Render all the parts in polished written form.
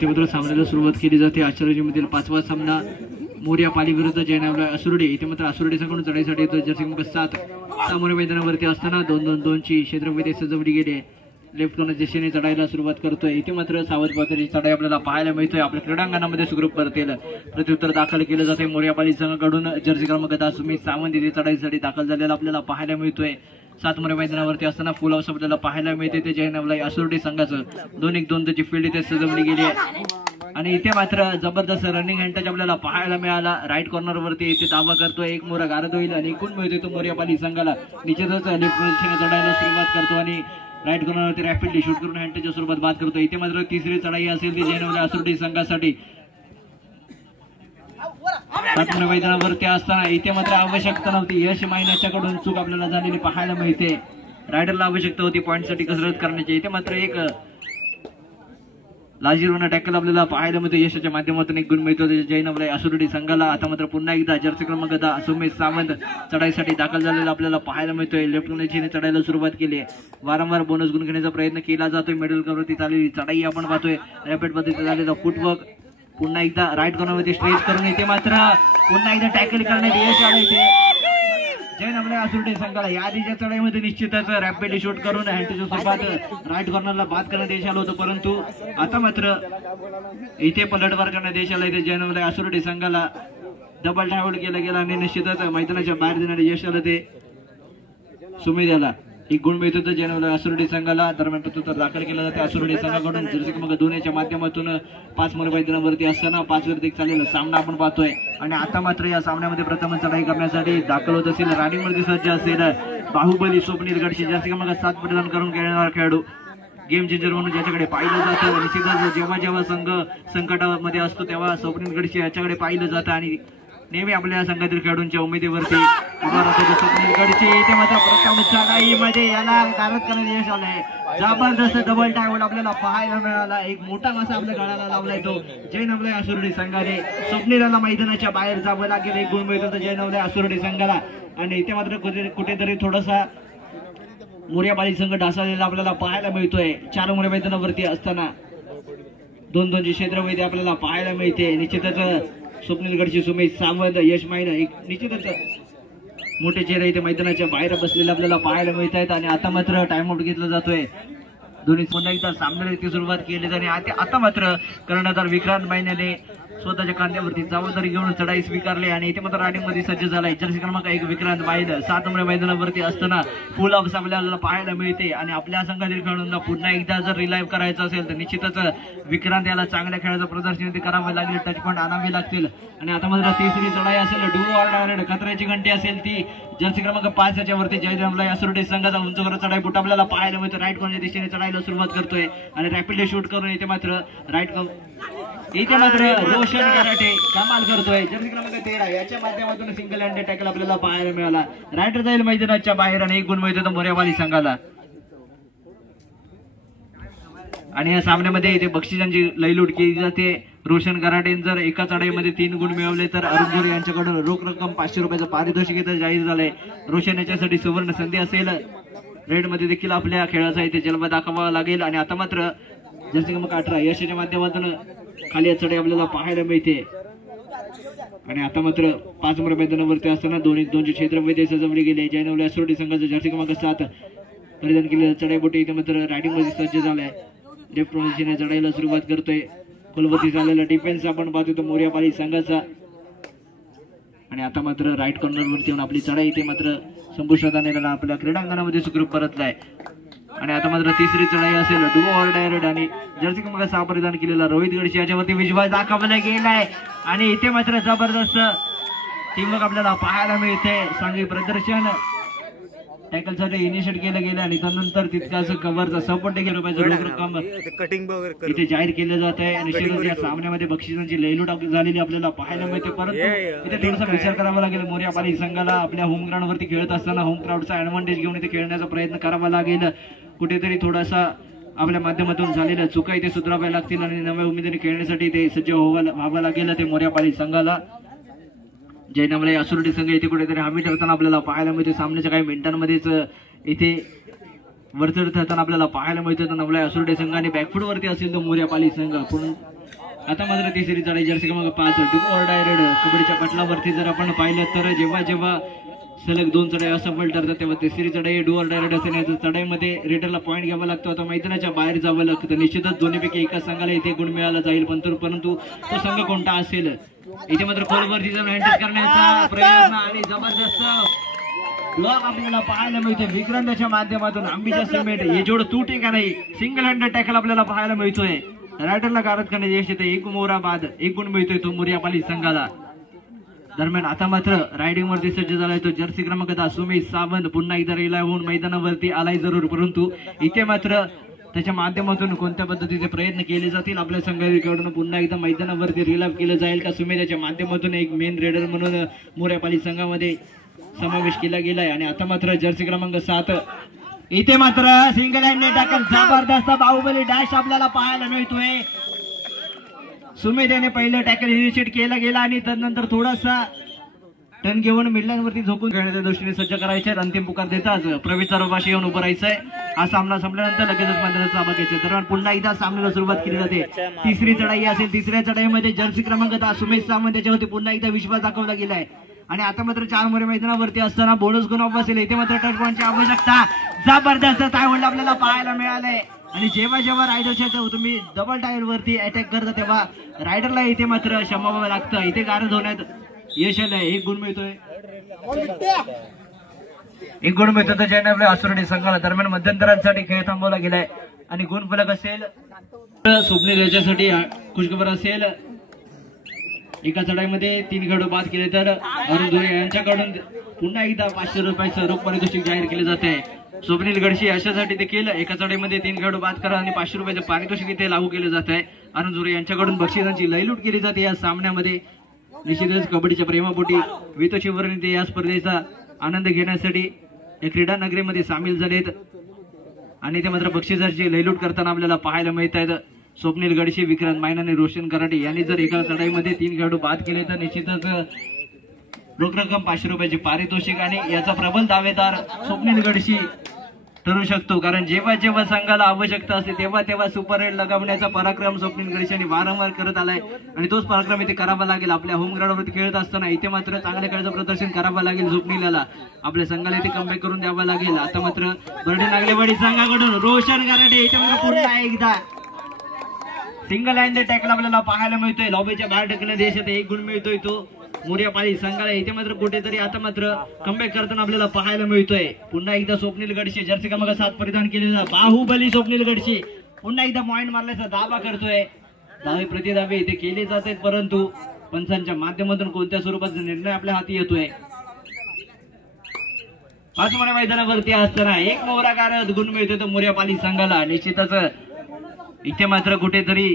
इथे सामन्याला सुरुवात केली जाते. आश्चर्यमधील 5वा सामना मोर्या पाली विरुद्ध जयनावला असुर्डे. इथे मात्र असुर्डे संघाकडून चढाईसाठी येतो. जर्सी क्रमांक 7 सामोरे मैदानावरती असताना 2-2-2 ची क्षेत्रमध्ये सजवली गेली. लेफ्ट कॉर्नर दिशेने चढायला सुरुवात करतोय. इथे मात्र सावध पातळीची चढाई आपल्याला पाहायला मिळतोय. आपल्या क्रीडांगणामध्ये सुखरूप परतेल प्रत्युत्तर दाखल केलं जाते. मोर्या पाली संघाकडून जर्सी क्रमांक 10 सुमित सावंत इथे चढाईसाठी दाखल झालेला आपल्याला पाहायला मिळतोय. 7 मैदानावरती असताना फुल हाऊस आपल्याला पाहायला मिळते. ते जयनावला असुर्डे संघाचं 2-1-2 ची फील्ड इथे सजवली गेली आहे. आणि इथे मात्र जबरदस्त रनिंग हँटच आपल्याला पाहायला मिळाला. राईट कॉर्नर वरती इथे दावा करतोय. एक मोरा गारद होईल आणि एकूण मिळतोय तो मोर्या पाली संघाला. निश्चितच लेफ्ट पोझिशनने चढायला सुरुवात करतो आणि राईट कॉर्नरवरती रॅपिडली शूट करून हँटच्या स्वरूपात बाद करतो. इथे मात्र तिसरी चढाई असेल ती जयनावला असुर्डे संघासाठी. 7 मैदानावरती असताना इथे मात्र आवश्यकता नव्हती. यश मायनाच्याकडून चूक आपल्याला झालेली पाहायला मिळते. रायडरला आवश्यकता होती पॉईंटसाठी कसरत करण्याची. इथे मात्र एक लाजीरवाना टॅकल आपल्याला पाहायला मिळतो. यशाच्या माध्यमातून एक गुण मिळतो जयनावला असुर्डे संघाला. आता मात्र पुन्हा एकदा जर्सी क्रमांक 10 सुमेश सावंत चढाईसाठी दाखल झालेला आपल्याला पाहायला मिळतोय. लेफ्ट कॉर्नरने चढायला सुरुवात केली आहे. वारंवार बोनस गुण घेण्याचा प्रयत्न केला जातोय. मिडल कव्हरवरती चाललेली चढाई आपण पाहतोय. रॅपिड पद्धतीने झालेला फुटवर्क. पुन्हा एकदा राईट कॉर्नरवरती स्ट्रेच करून इथे मात्र पुन्हा एकदा टॅकल करण्यात यश आलं. इथे जयनावला असुर्डे संघाला या आधीच्या चढाईमध्ये निश्चितच रॅपिडली शूट करून हँडच्या स्वरूपात राईट कॉर्नरला बाद करण्यात यश आलं होतं. परंतु आता मात्र इथे पलटवार करण्यात यश आलं. इथे जयनावला असुर्डे संघाला डबल डायव्हर्ट केला गेला आणि निश्चितच मैदानाच्या बाहेर देणारे यश आलं ते सुमेधाला. एक गुण मिळतो तर जयनावला असुर्डे संघाला. दरम्यान प्रत्युत्तर दाखल केलं जाते असुर्डे संघाकडून जर्सी क्रमांक 2 माध्यमातून 5 मैदानावरती असताना 5 चाललेला सामना आपण पाहतोय. आणि आता मात्र या सामन्यामध्ये प्रथम चढाई करण्यासाठी दाखल होत असेल रानिंग मध्ये सज्ज असेल बाहुबली स्वप्नील गडशी. जर्सी क्रमांक 7 पटदान करून खेळणारा खेळाडू गेम चेंजर म्हणून ज्याच्याकडे पाहिलं जातं. निश्चितच जेव्हा संघ संकटामध्ये असतो तेव्हा स्वप्नील गडशी याच्याकडे पाहिलं जातं आणि नेहमी आपल्या संघातील खेळाडूंच्या उमेदीवरती उभा राहतो स्वप्नील गडशी. इथे मात्र प्रथम चढाईमध्ये याला गारद करण्यात यश आलंय. जबरदस्त डबल डायव्हर्ट आपल्याला पाहायला मिळाला. एक मोठा मासा आपल्या गळाला लावलाय तो जयनावला असुर्डे संघाने. स्वप्नीलला मैदानाच्या बाहेर जावं लागेल. एक गुण मिळतो जयनावला असुर्डे संघाला. आणि इथे मात्र कुठेतरी थोडासा मोर्या पाली संघ ढासळलेला आपल्याला पाहायला मिळतोय. 4 मैदानावरती असताना 2-2 ची क्षेत्रमध्ये आपल्याला पाहायला मिळते. निश्चितच स्वप्नील गडशी सुमेश सावंत यश मायना एक निश्चितच मोठे चेहरे इथे मैदानाच्या बाहेर बसलेले आपल्याला पाहायला मिळत आहेत. आणि आता मात्र टाइम आउट घेतला जातोय. दोन्ही पुन्हा एकदा सामन्याला सुरुवात केली आणि आता मात्र कर्णधार विक्रांत मायनाने स्वतःच्या खांद्यावरती जबाबदारी घेऊन चढाई स्वीकारली आणि इथे मात्र रानिंग मध्ये सज्ज झालाय. जर्सी क्रमांक 1 विक्रांत मायना 7 मैदानावरती असताना फुल ऑफ आपल्याला पाहायला मिळते. आणि आपल्या संघातील खेळाडूंना पुन्हा एकदा जर रिलाइव्ह करायचं असेल तर निश्चितच विक्रांत याला चांगल्या खेळाचं प्रदर्शन करावं लागेल. टच पॉईंट आणावे लागतील. आणि आता मात्र तिसरी चढाई असेल डू ऑर डाय खतऱ्याची घंटी असेल ती जर्सी क्रमांक 5 याच्यावरती जयनावला असुर्डे संघाचा उंचवर चढाई बुट आपल्याला पाहायला मिळतो. राईट कॉर्नरच्या दिशेने चढायला सुरुवात करतोय आणि रॅपिडली शूट करून इथे मात्र इथे मात्र रोशन कराटे कमाल करतोय. जर्सी क्रमांक 13 याच्या माध्यमातून सिंगल हँडेड टॅकल आपल्याला पाहायला मिळाला. रायटर जाईल मैदानाच्या बाहेर आणि एक गुण मिळतो तो मोर्या पाली संघाला. आणि या सामन्यामध्ये इथे बक्षिसांची लयलूट केली जाते. रोशन कराटे जर एका चढाईमध्ये 3 गुण मिळवले तर अरुण जोरे यांच्याकडून रोख रक्कम 500 रुपयाचं पारितोषिक जाहीर झालंय. रोशन याच्यासाठी सुवर्ण संधी असेल. रेड मध्ये देखील आपल्या खेळाचा इथे जलवा दाखवावा लागेल. आणि आता मात्र जर्सी क्रमांक 18 यशाच्या माध्यमातून खाली चढाई आपल्याला पाहायला मिळते. आणि आता मात्र 5 मैदानावरती असताना 2-1-2 ची क्षेत्रमध्ये सजवली गेली. जयनावला असुर्डे संघाचं जर्सी क्रमांक 7 परिधान केलेलं चढाई बोटी इथे मात्र रायडिंग मध्ये सज्ज झालाय. लेफ्ट पोझिशनने चढायला सुरुवात करतोय. कुलवती झालेला डिफेन्स आपण पाहतोय तो मोर्या पाली संघाचा. आणि आता मात्र राईट कॉर्नर वरती येऊन आपली चढाई इथे मात्र संपुष्टात आणलेला आपल्या क्रीडांगणामध्ये सुखरूप परतलाय. आणि आता मात्र तिसरी चढाई असेल डू ऑर डायरेक्ट आणि जर्सी क्रमांक 6 परिधान केलेला रोहित गडशी याच्यावरती विश्वास दाखवला गेलाय आणि इथे मात्र जबरदस्त टीमवर्क आपल्याला पाहायला मिळते. चांगले प्रदर्शन टॅकलसाठी इनिशिएट केलं गेलं आणि त्यानंतर तितकाच कव्हरचा सपोर्ट देखील रक्कम इथे जाहीर केलं जात आहे. आणि शिरोज या सामन्यामध्ये बक्षिसांची लयलूट झालेली आपल्याला पाहायला मिळते. परंतु इथे थोडासा विचार करावा लागेल. मोरया पाली संघाला आपल्या होम ग्राउंड वरती खेळत असताना होम क्राऊडचा ऍडव्हान्टेज घेऊन इथे खेळण्याचा प्रयत्न करावा लागेल. कुठेतरी थोडासा आपल्या माध्यमातून झालेल्या चुका इथे सुधाराव्या लागतील आणि नव्या उमेदीने खेळण्यासाठी ते सज्ज व्हावं लागेल ते मोरया पाली संघाला. जयनामला आसुर्डी संघ इथे कुठेतरी हमी ठरताना आपल्याला पाहायला मिळते. सामन्याच्या काही मिनिटांमध्येच इथे वरचढ ठरताना आपल्याला पाहायला मिळते. तर नवला आसुर्डी संघाने बॅकफूट वरती असेल तो मोरया पाली संघ. पण आता मात्र तिसरी चढाई जर्सी क्रमांक 5 डू ऑर डायरेक्ट कबड्डीच्या पटलावरती जर आपण पाहिलं तर जेव्हा जेव्हा सलग 2 चढाई असफल ठरतात तेव्हा तिसरी चढाई डू ऑर डायरेक्ट असेल. या चढाईमध्ये रेडरला पॉईंट घ्यावा लागतो. आता मैदानाच्या बाहेर जावं लागतं. निश्चितच दोन्हीपैकी एका संघाला इथे गुण मिळाला जाईल. परंतु तो संघ कोणता असेल इथे मात्र खोलवरती जाऊन हँडल करण्याचा प्रयत्न आणि जबरदस्त ब्लॉक आपल्याला पाहायला मिळतो विक्रांतच्या माध्यमातून. आंबीच्या सिमेंट हे जेवढं तूट का नाही सिंगल हँडेड टॅकल आपल्याला पाहायला मिळतोय. रायडरला गारद करण्याचे यश येते. एक मोरा बाद एक गुण मिळतोय तो मोरया पाली संघाला. दरम्यान आता मात्र रायडिंग वरती सज्ज झालाय तो जर्सी क्रमांक 10 सुमेश सावंत. पुन्हा एकदा रिलाय होऊन मैदानावरती आलाय जरूर. परंतु इथे मात्र त्याच्या माध्यमातून कोणत्या पद्धतीचे प्रयत्न केले जातील आपल्या संघाकडून पुन्हा एकदा मैदानावरती रिलाइव्ह केलं जाईल का सुमेधाच्या माध्यमातून एक मेन रेडर म्हणून मोरया पाली संघामध्ये समावेश केला गेलाय. आणि आता मात्र जर्सी क्रमांक 7 इथे मात्र सिंगल हँडेड टॅकल जबरदस्त बाहुबली डॅश आपल्याला पाहायला मिळतोय. सुमेधाने पहिलं टॅकल इनिशिएट केला गेला आणि त्यानंतर थोडासा टर्न घेऊन मिडलाईनवरती झोपून खेळण्याच्या दृष्टीने सज्ज करायचे. अंतिम पुकार देताच प्रवेश उपाशी येऊन उभं राहायचंय. हा सामना संपल्यानंतर लगेचच मैदानात सहभाग घ्यायचा. दरम्यान पुन्हा एकदा सामन्याला सुरुवात केली जाते. तिसरी चढाई असेल. तिसऱ्या चढाईमध्ये जर्सी क्रमांक 10 सुमेश सावंत त्याच्यावरती पुन्हा एकदा विश्वास दाखवला गेलाय. आणि आता मात्र 4 मोरे मैदानावरती असताना बोनस गुण ऑफ असेल. इथे मात्र टच पॉईंटची आवश्यकता जबरदस्त टायवंड आपल्याला पाहायला मिळालंय. आणि जेव्हा जेव्हा रायडरच्या तुम्ही डबल टायर वरती अटॅक करता तेव्हा रायडरला इथे मात्र क्षमावं लागतं. इथे गारद होण्यात यश आलंय. एक गुण मिळतोय. एक गुण मिळतो तर जयनामला आसुर्डी संघाला. दरम्यान मध्यंतरांसाठी खेळ थांबवला गेलाय आणि गुण फलक असेल स्वप्नील याच्यासाठी खुशखबर असेल. एका चढाईमध्ये 3 खेळाडू बाद केले तर अरुण धुळे यांच्याकडून पुन्हा एकदा 500 रुपयाचं रोख पारितोषिक जाहीर केले जाते. स्वप्नील गडशी अशासाठी देखील एका चढाईमध्ये 3 खेळाडू बाद करा आणि 500 रुपयाचं पारितोषिक इथे लागू केले जात आहे. अरुण धुळे यांच्याकडून बक्षिसांची लयलूट केली जाते या सामन्यामध्ये. निश्चितच कबड्डीच्या प्रेमापोटी वेतोशिवरण ते या स्पर्धेचा आनंद घेण्यासाठी या क्रीडा नगरीमध्ये सामील झालेत आणि ते मात्र बक्षिसाची लयलूट करताना आपल्याला पाहायला मिळत आहेत. स्वप्नील गडशी, विक्रांत मायना आणि रोशन कराटे यांनी जर एका चढाईमध्ये 3 खेळाडू बाद केले तर निश्चितच रोख रक्कम 500 रुपयाचे पारितोषिक आणि याचा प्रबल दावेदार स्वप्नील गडशी ठरू शकतो. कारण जेव्हा जेव्हा संघाला आवश्यकता असते तेव्हा तेव्हा सुपर रेड लगावण्याचा पराक्रम स्वप्नील गडशी वारंवार करत आलाय आणि तोच पराक्रम इथे करावा लागेल. आपल्या होम ग्राउंडवरती खेळत असताना इथे मात्र चांगल्या खेळाचं प्रदर्शन करावं लागेल. स्वप्नीलला आपल्या संघाला इथे कमबॅक करून द्यावा लागेल. आता मात्र बर्डे नागलेवाडी संघाकडून रोशन कराटे इथे मात्र पुन्हा एकदा सिंगल हँडेड टॅकल आपल्याला पाहायला मिळतोय. लॉबीच्या बाहेर ढकलण्यात देशात एक गुण मिळतोय तो मोरया पाली संघाला. इथे मात्र कुठेतरी आता मात्र कमबॅक करताना आपल्याला पाहायला मिळतोय. पुन्हा एकदा स्वप्नील गडशी जर्सी क्रमांक 7 परिधान केलेला बाहुबली स्वप्नील गडशी पुन्हा एकदा पॉइंट मारण्याचा दावा करतोय. दावे प्रतिदावे इथे केले जात आहेत परंतु पंचांच्या माध्यमातून कोणत्या स्वरूपाचा निर्णय आपल्या हाती येतोय. 5 मोऱ्या मैदानावरती असताना 1 मोहरा गारद गुण मिळतोय तो मोरया पाली संघाला. निश्चितच इथे मात्र कुठेतरी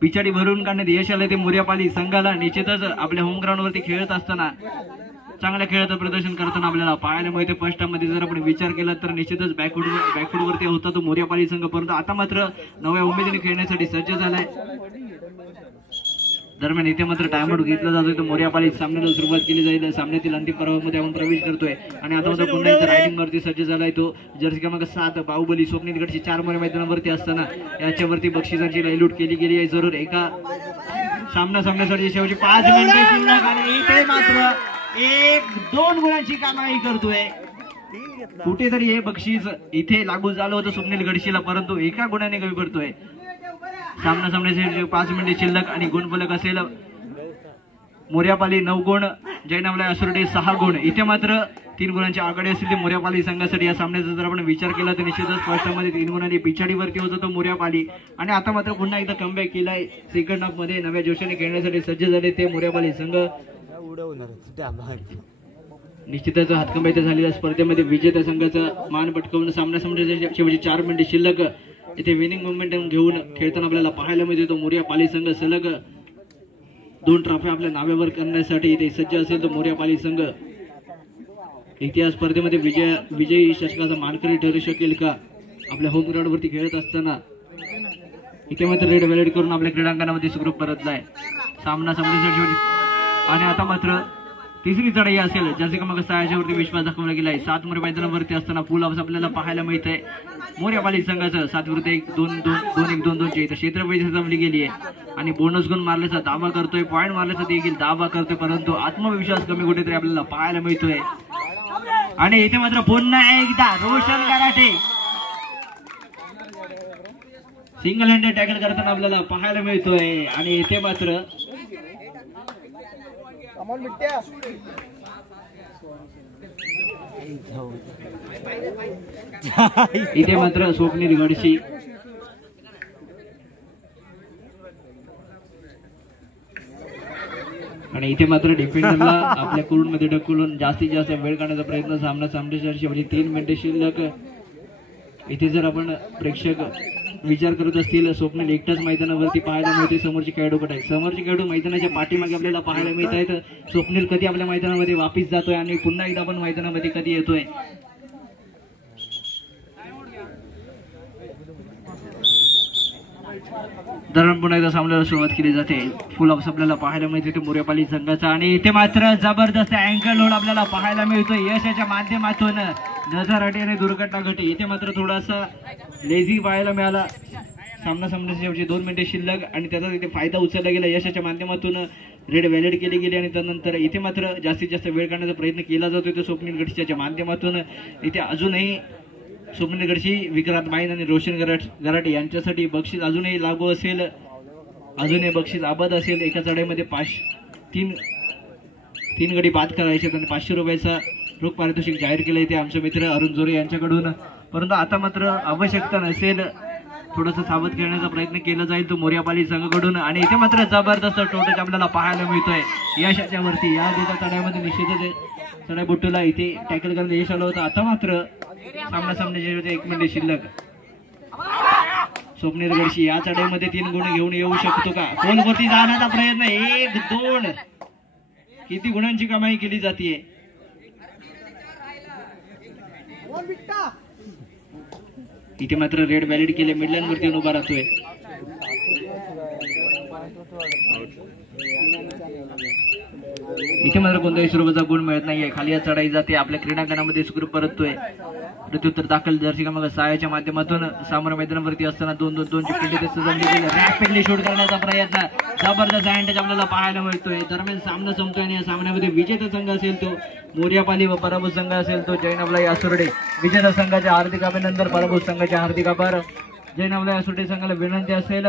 पिछाडी भरून काढण्यात यश आलं ते मोरया पाली संघाला. निश्चितच आपल्या होम ग्राउंड वरती खेळत असताना चांगल्या खेळाचं प्रदर्शन करताना आपल्याला पाहायला मिळते. फर्स्ट टाइम मध्ये जर आपण विचार केला तर निश्चितच बॅकफूट वरती होता तो मोरया पाली संघ परंतु आता मात्र नव्या उमेदीने खेळण्यासाठी सज्ज झालाय. दरम्यान इथे मात्र टाइम आउट घेतला जातोय तो मोरया पाली सामन्याला सुरुवात केली जाईल. सामन्यातील अंतिम पर्वामध्ये आपण प्रवेश करतोय आणि आता मात्र पुन्हा एकदा रायडिंग वरती सज्ज झालाय तो जर्सी क्रमांक 7 बाहुबली स्वप्नील गडशी. 4 मोऱ्या मैदानावरती असताना याच्यावरती बक्षिसांची लयलूट केली गेली आहे जरूर. एका सामन्यासाठी शेवटची 5 मिनिटे शिल्लक आणि इथे मात्र 1-2 गुणांची कामगिरी करतोय. कुठेतरी हे बक्षीस इथे लागू झालं होतं स्वप्नील गडशीला परंतु एका गुणाने कमी पडतोय. सामन्याचे 5 मिनिटे शिल्लक आणि गुण फलक असेल मोरया पाली 9 गुण, जयनामला आसुर्डी 6 गुण. इथे मात्र 3 गुणांची आघाडी असेल ती मोर्यापाली संघासाठी. या सामन्याचा जर आपण विचार केला तर निश्चितच फर्स्ट हाफ मध्ये 3 गुणांनी पिछाडीवरती होता तो मोर्यापाली आणि आता मात्र पुन्हा एकदा कमबॅक केलाय. सेकंड हाफ मध्ये नव्या जोशाने खेळण्यासाठी सज्ज झाले ते मोर्यापाली संघ. निश्चितच हातकंबाईत झालेल्या स्पर्धेमध्ये विजेत्या संघाचा मान पटकावून सामन्यासमोरच्या शेवटची 4 मिनिटे शिल्लक इथे विनिंग मोमेंटम घेऊन खेळताना आपल्याला पाहायला मिळतो. तो मोर्यापाली संघ सलग 2 ट्रॉफी आपल्या नावावर करण्यासाठी इथे सज्ज असेल तो मोर्यापाली संघ. इतिहास स्पर्धेमध्ये विजयी षटकाचा मानकरी ठरू शकेल का आपल्या होम ग्राउंड वरती खेळत असताना. इथे मात्र रेड व्हॅलेट करून आपल्या क्रीडांगणामध्ये सुखरूप परतलाय. सामना संपण्यासाठी आणि आता मात्र तिसरी चढाई असेल ज्याचे का मग 6 वरती विश्वास दाखवला गेलाय. 7 मोरे मैदानावरती असताना पुल ऑफ आपल्याला पाहायला मिळत आहे. मोर्यापाली संघाचं 7 विरुद्ध 1 2 ची इथं क्षेत्रफळ जमली गेली आहे आणि बोनस गुण मारल्याचा दावा करतोय, पॉईंट मारल्याचा देखील दावा करतोय, परंतु आत्मविश्वास कमी कुठेतरी आपल्याला पाहायला मिळतोय. आणि इथे मात्र पुन्हा एकदा Roshan karate single handed tackle करताना आपल्याला पाहायला मिळतोय. आणि इथे मात्र इथे मात्र स्वप्नील गडशी आणि इथे मात्र डिफेंडरला आपल्या कोर्ट मध्ये ढकलून जास्तीत जास्त वेळ काढण्याचा प्रयत्न. सामन्याच्या शेवटी 3 मिनिटे शिल्लक. इथे जर आपण प्रेक्षक विचार करत असतील स्वप्नील एकटाच मैदानावरती पाहायला मिळते. समोरचे खेळाडू आहेत, समोरचे खेळाडू मैदानाच्या पाठीमागे आपल्याला पाहायला मिळत आहेत. स्वप्नील कधी आपल्या मैदानामध्ये वापिस जातोय आणि पुन्हा एकदा आपण मैदानामध्ये कधी येतोय. दरम्यान पुन्हा एकदा सामन्याला सुरुवात केली जाते. फुल ऑफ आपल्याला पाहायला मिळते ते मोर्यापाली संघाचा आणि इथे मात्र जबरदस्त अँकल होल्ड आपल्याला पाहायला मिळतोय यशाच्या माध्यमातून. नजर अटी आणि दुर्घटना घटी. इथे मात्र थोडासा लेझी पाहायला मिळाला. सामना संपण्याच्या 2 मिनिटे शिल्लक आणि त्याचा इथे फायदा उचलला गेला. यशाच्या माध्यमातून रेड व्हॅलिड केली गेली आणि त्यानंतर इथे मात्र जास्तीत जास्त वेळ काढण्याचा प्रयत्न केला जातोय तो स्वप्नील गडशीच्या माध्यमातून. इथे अजूनही स्वप्नील गडशी, विक्रांत माईन आणि रोशन गराटे यांच्यासाठी बक्षीस अजूनही लागू असेल. अजूनही बक्षीस आबद असेल. एका चढाईमध्ये 3 गडी बाद करायचे आणि 500 रुपयाचा रोख पारितोषिक जाहीर केले ते आमचे मित्र अरुण जोरे यांच्याकडून. परंतु आता मात्र आवश्यकता नसेल, थोडंसं सावध खेळण्याचा प्रयत्न केला जाईल तो मोर्यापाली संघाकडून. आणि इथे मात्र जबरदस्त टोटच आपल्याला पाहायला मिळतोय यशाच्या वरती. या एका चढाईमध्ये निश्चितच चढाई बुट्टूला इथे टॅकल करण्यात यश आलं होतं. आता मात्र सामन्याच्या 1 मिनिट शिल्लक. स्वप्नील गडशी या चढाईमध्ये 3 गुण घेऊन येऊ शकतो का? गोलवरती जाण्याचा प्रयत्न. 1 2 किती गुणांची कमाई केली जाते. इथे मात्र रेड व्हॅलिड केले. मिडलाईन वरती उभा राहतोय. इथे मात्र कोणत्याही स्वरूपाचा गुण मिळत नाहीये. खाली या चढाई जाते. आपल्या क्रीडांगणामध्ये सुखरूप परततोय. प्रत्युत्तर दाखल जर्सी मग 6 माध्यमातून सामोर मैदानावरती असताना 2-2 ची सजवली गेली. रॅपिडली शूट करण्याचा प्रयत्न. जबरदस्त हँडटच आपल्याला पाहायला मिळतोय. दरम्यान सामना संपतोय आणि या सामन्यामध्ये विजेता संघ असेल तो मोर्यापाली व पराभूत संघ असेल तो जैनवलाई आसुर्डे. विजेता संघाचे हार्दिक अभिनंदन, पराभूत संघाचे हार्दिक आभार. जैनवलाई आसुर्डे संघाला विनंती असेल